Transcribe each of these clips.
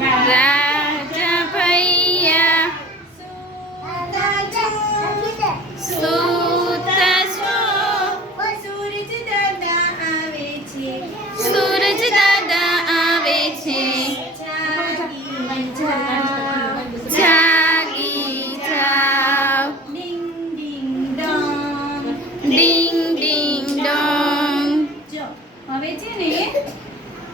રાજા ભૈયા સૂતા છો સૂરજ દાદા આવે છે સૂરજ દાદા આવે છે જાગી જાઓ ડિંગ ડિંગ ડોંગ ડિંગ ડિંગ ડોંગ જો હવે છે ને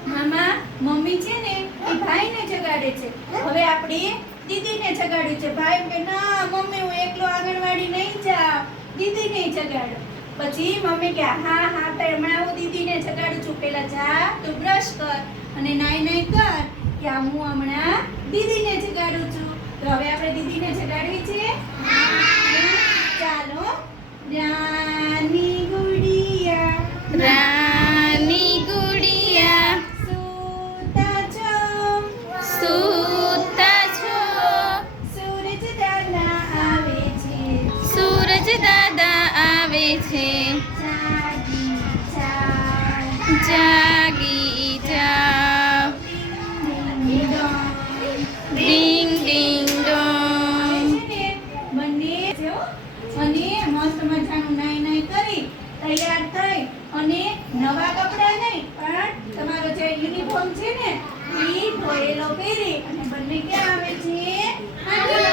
મામા મમ્મી છે ને એ ભાઈને જગાડે છે હવે આપણે દીદીને જગાડ્યું છે ભાઈ કે ના મમ્મી હું એકલો આંગણવાડી નહીં જાઉં દીદીને જગાડો પછી મમ્મી કે હા હા તો હમણાં હું દીદીને જગાડું છું પેલા જા તું બ્રશ કર અને નાઈ નાઈ કર કે હું હમણાં દીદીને જગાડું છું તો હવે આપણે દીદીને જગાડવી છે ચાલો રાની ગુડિયા રાની ગુડિયા સૂતા છો સૂતા છો સૂરજ દાદા આવે છે સૂરજ દાદા આવે છે જાગી જાગ જાગી જાઓ ડિંગ ડિંગ ડોંગ બંને મસ્ત મજાનું નાઈ નાઈ કરી તૈયાર થઈ અને નવા કપડાં નહીં પણ તમારો જે યુનિફોર્મ છે ને એ ધોયેલો પહેરી અને બંને ક્યાં આવે છે